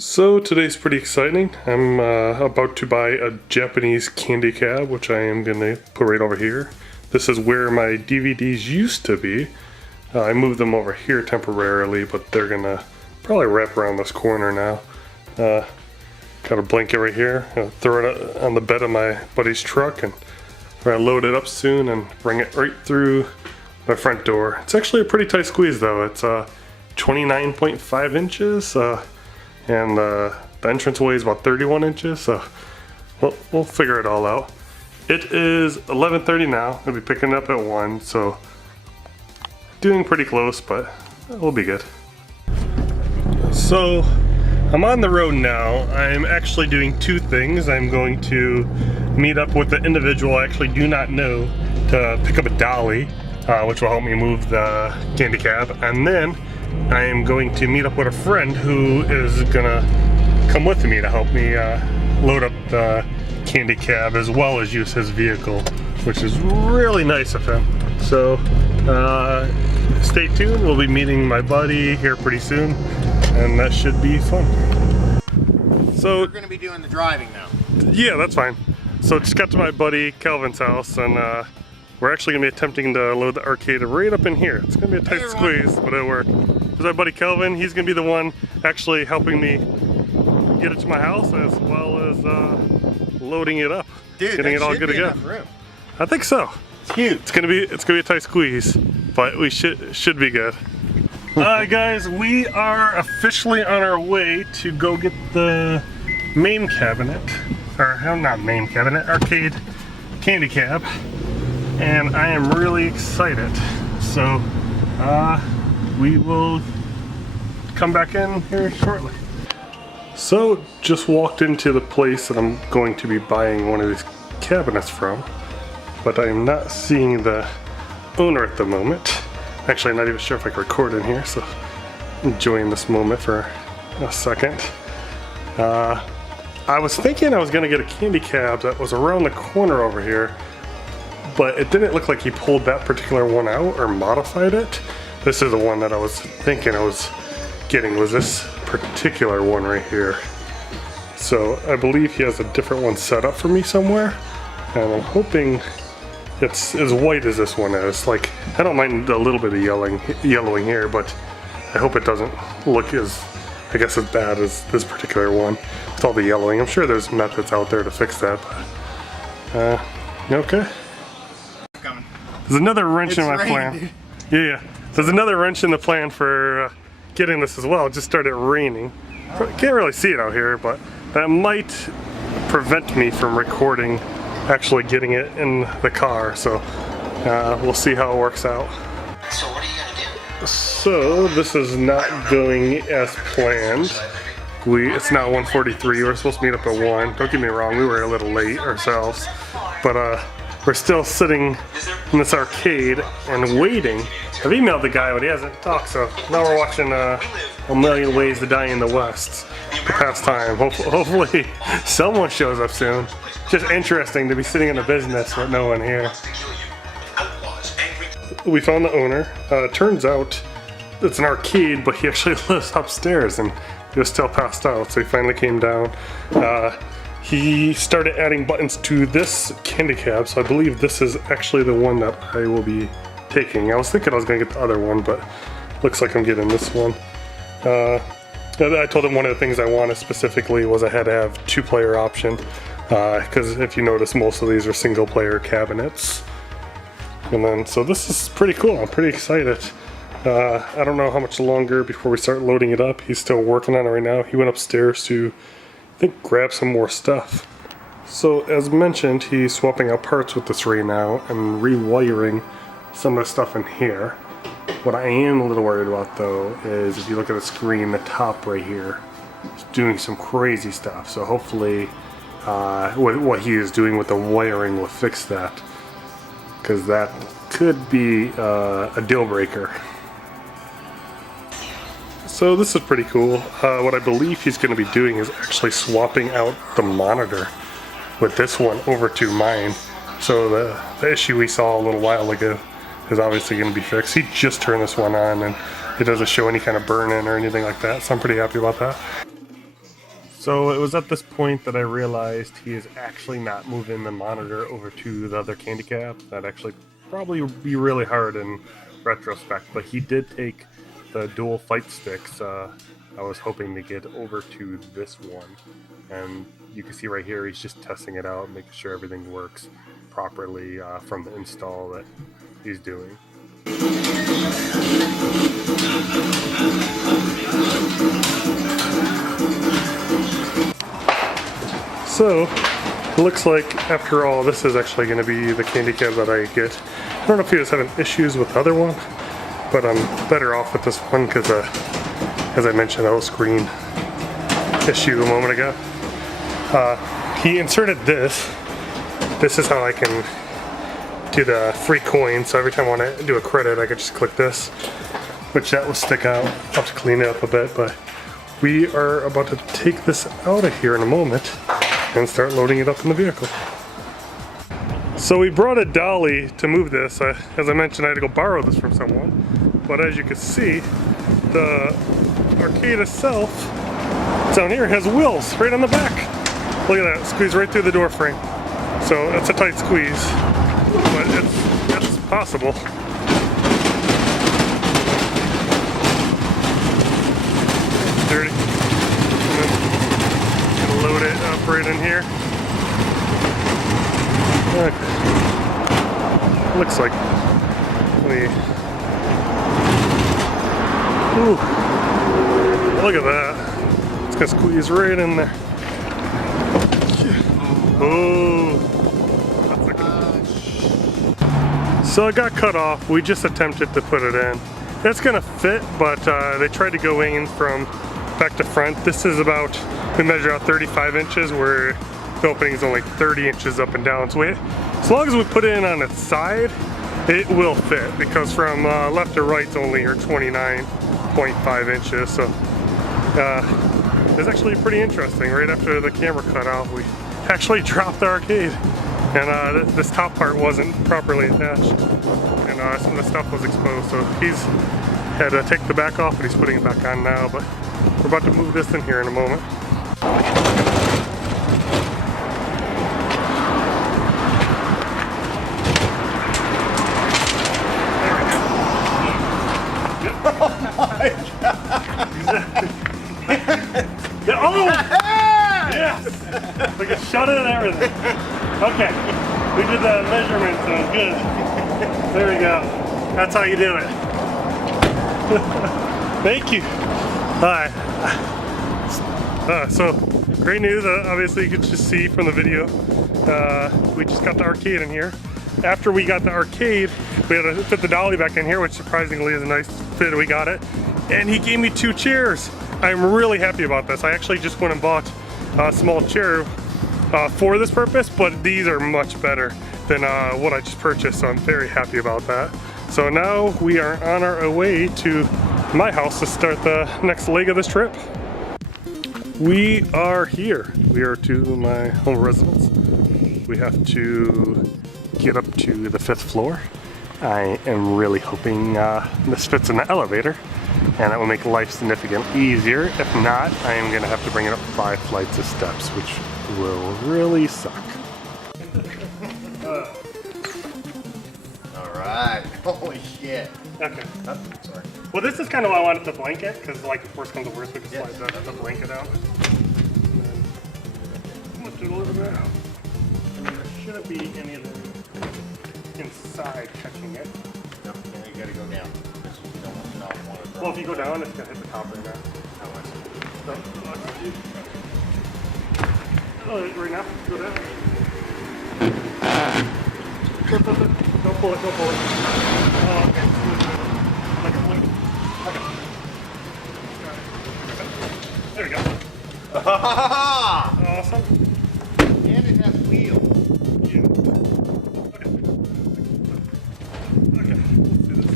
So today's pretty exciting. I'm about to buy a Japanese candy cab, which I am going to put right over here. This is where my DVDs used to be. I moved them over here temporarily, but they're going to probably wrap around this corner now. Got a blanket right here. I'll throw it on the bed of my buddy's truck, and we're going to load it up soon and bring it right through my front door. It's actually a pretty tight squeeze though. It's 29.5 inches. And the entranceway is about 31 inches, so we'll figure it all out. It is 11:30 now. I'll be picking it up at 1, so doing pretty close, but we'll be good. So I'm on the road now. I'm actually doing two things. I'm going to meet up with the individual I actually do not know to pick up a dolly, which will help me move the candy cab, and then I am going to meet up with a friend who is gonna come with me to help me load up the candy cab as well as use his vehicle, which is really nice of him. So stay tuned. We'll be meeting my buddy here pretty soon, and that should be fun. So we're gonna be doing the driving now. Yeah, that's fine. So just got to my buddy Calvin's house, and we're actually gonna be attempting to load the arcade right up in here. It's gonna be a tight squeeze, but it'll work. There's our buddy Calvin. He's gonna be the one actually helping me get it to my house, as well as loading it up, getting it all good to go. I think so. It's huge. It's gonna be a tight squeeze, but we should be good. Alright guys, we are officially on our way to go get the main cabinet, or not main cabinet, arcade candy cab, and I am really excited. So we will come back in here shortly. So just walked into the place that I'm going to be buying one of these cabinets from, but I am not seeing the owner at the moment. Actually, I'm not even sure if I can record in here, so enjoying this moment for a second. I was thinking I was gonna get a candy cab that was around the corner over here, but it didn't look like he pulled that particular one out or modified it. This is the one that I was thinking I was getting, was this particular one right here. So I believe he has a different one set up for me somewhere, and I'm hoping it's as white as this one is. Like, I don't mind a little bit of yellowing here, but I hope it doesn't look as bad as this particular one with all the yellowing. I'm sure there's methods out there to fix that, but okay. There's another wrench in my plan. Yeah. There's another wrench in the plan for getting this as well. It just started raining. Can't really see it out here, but that might prevent me from recording actually getting it in the car. So we'll see how it works out. So what are you gonna do? So this is not going as planned. It's now 1:43. We're supposed to meet up at 1. Don't get me wrong, we were a little late ourselves, but we're still sitting in this arcade and waiting. I've emailed the guy, but he hasn't talked, so now we're watching A Million Ways to Die in the West to pass time. Hopefully someone shows up soon. Just interesting to be sitting in a business with no one here. We found the owner. Turns out it's an arcade, but he actually lives upstairs, and he was still passed out, so he finally came down. He started adding buttons to this candy cab, so I believe this is actually the one that I will be taking. I was thinking I was going to get the other one, but looks like I'm getting this one. I told him one of the things I wanted specifically was I had to have 2-player option, because if you notice, most of these are single-player cabinets. And then, so this is pretty cool. I'm pretty excited. I don't know how much longer before we start loading it up. He's still working on it right now. He went upstairs to, I think, grab some more stuff. So as mentioned, he's swapping out parts with this right now and rewiring some of the stuff in here. What I am a little worried about though is if you look at the screen, the top right here is doing some crazy stuff. So hopefully what he is doing with the wiring will fix that, because that could be a deal breaker. So this is pretty cool. What I believe he's going to be doing is actually swapping out the monitor with this one over to mine. So the issue we saw a little while ago is obviously going to be fixed. He just turned this one on and it doesn't show any kind of burn in or anything like that, so I'm pretty happy about that. So it was at this point that I realized he is actually not moving the monitor over to the other candy cap. That actually probably would be really hard in retrospect, but he did take the dual fight sticks. I was hoping to get over to this one, and you can see right here he's just testing it out, making sure everything works properly from the install that he's doing. So, it looks like after all, this is actually going to be the candy cab that I get. I don't know if he was having issues with the other one, but I'm better off with this one because, as I mentioned, that little screen issue a moment ago. He inserted this. This is how I can do the free coin, so every time I want to do a credit, I could just click this, which that will stick out. I'll have to clean it up a bit, but we are about to take this out of here in a moment and start loading it up in the vehicle. So we brought a dolly to move this. As I mentioned, I had to go borrow this from someone, but as you can see, the arcade itself down here has wheels right on the back. Look at that, squeeze right through the door frame. So that's a tight squeeze, but it's possible. Dirty. And then load it up right in here. Looks like. Ooh, look at that. It's gonna squeeze right in there. Oh, so it got cut off. We just attempted to put it in. It's gonna fit, but they tried to go in from back to front. This is about, we measure out 35 inches where the opening is only 30 inches up and down. So as long as we put it in on its side, it will fit, because from left to right it's only 29.5 inches. So it's actually pretty interesting. Right after the camera cut off, we actually dropped the arcade, and this top part wasn't properly attached, and some of the stuff was exposed, so he's had to take the back off, and he's putting it back on now. But we're about to move this in here in a moment. Oh! Yes! We can shut it and everything. Okay. We did the measurement, so it's good. There we go. That's how you do it. Thank you. Hi. So, great news. Obviously, you could just see from the video. We just got the arcade in here. After we got the arcade, we had to fit the dolly back in here, which surprisingly is a nice fit. We got it. And he gave me 2 chairs. I'm really happy about this. I actually just went and bought a small chair for this purpose, but these are much better than what I just purchased, so I'm very happy about that. So now we are on our way to my house to start the next leg of this trip. We are here. We are to my home residence. We have to get up to the 5th floor. I am really hoping this fits in the elevator, and that will make life significantly easier. If not, I am going to have to bring it up 5 flights of steps, which will really suck. Alright, holy shit. Okay. Oh, sorry. Well, this is kind of why I wanted the blanket, because like if worst comes to worst, we can slide the blanket out. And then lift it a little bit. And there shouldn't be any of the inside catching it. No, then you gotta go down. You don't want to Well, if you go down, it's going to hit the top right now. Right now, go down. Don't pull it, don't pull it. Oh, okay. There we go. Awesome. And it has wheels. Yeah. Okay, let's do this.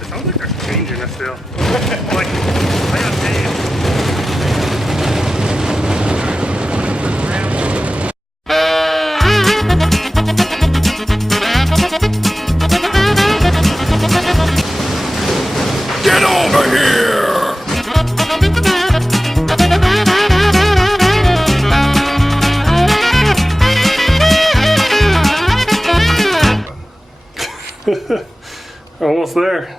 It sounds like they're changing this still. Like, I got paid. Get over here! Almost there.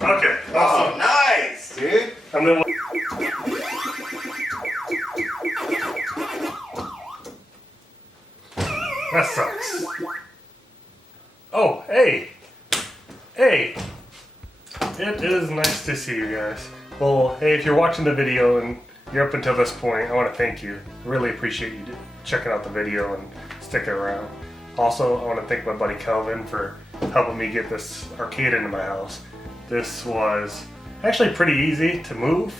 Okay. Oh, nice, dude. And then that sucks. Oh, hey. Hey. It is nice to see you guys. Well, hey, if you're watching the video and you're up until this point, I want to thank you. I really appreciate you checking out the video and sticking around. Also, I want to thank my buddy Calvin for helping me get this arcade into my house. This was actually pretty easy to move,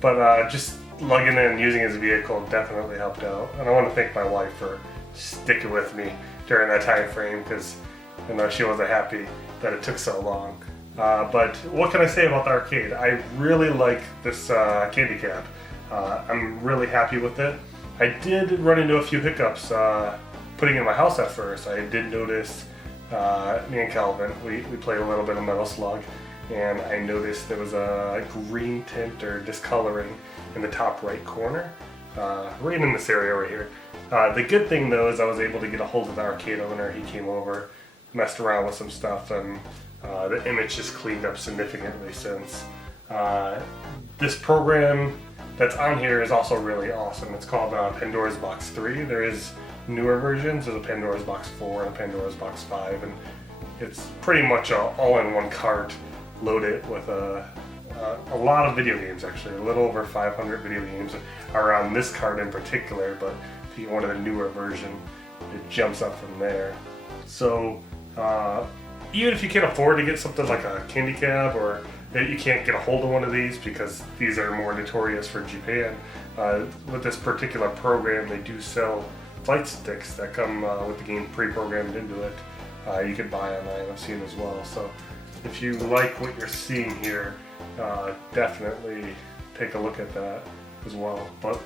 but just lugging in and using his vehicle definitely helped out. And I want to thank my wife for sticking with me during that time frame, because I know she wasn't happy that it took so long. But what can I say about the arcade? I really like this candy cap. I'm really happy with it. I did run into a few hiccups putting it in my house at first. I did notice, me and Calvin, we played a little bit of Metal Slug, and I noticed there was a green tint or discoloring in the top right corner, right in this area right here. The good thing though is I was able to get a hold of the arcade owner. He came over, messed around with some stuff, and the image just cleaned up significantly since. This program that's on here is also really awesome. It's called Pandora's Box 3. There is newer versions. There's a Pandora's Box 4 and a Pandora's Box 5, and it's pretty much all in one cart loaded with a lot of video games, actually. A little over 500 video games are on this cart in particular, but if you get one of the newer version, it jumps up from there. So even if you can't afford to get something like a candy cab, or you can't get a hold of one of these because these are more notorious for Japan, with this particular program they do sell flight sticks that come with the game pre-programmed into it. You could buy online, I've seen as well. So if you like what you're seeing here, definitely take a look at that as well. But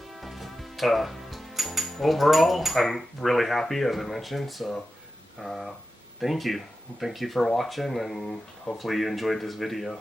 overall, I'm really happy, as I mentioned. So thank you for watching, and hopefully you enjoyed this video.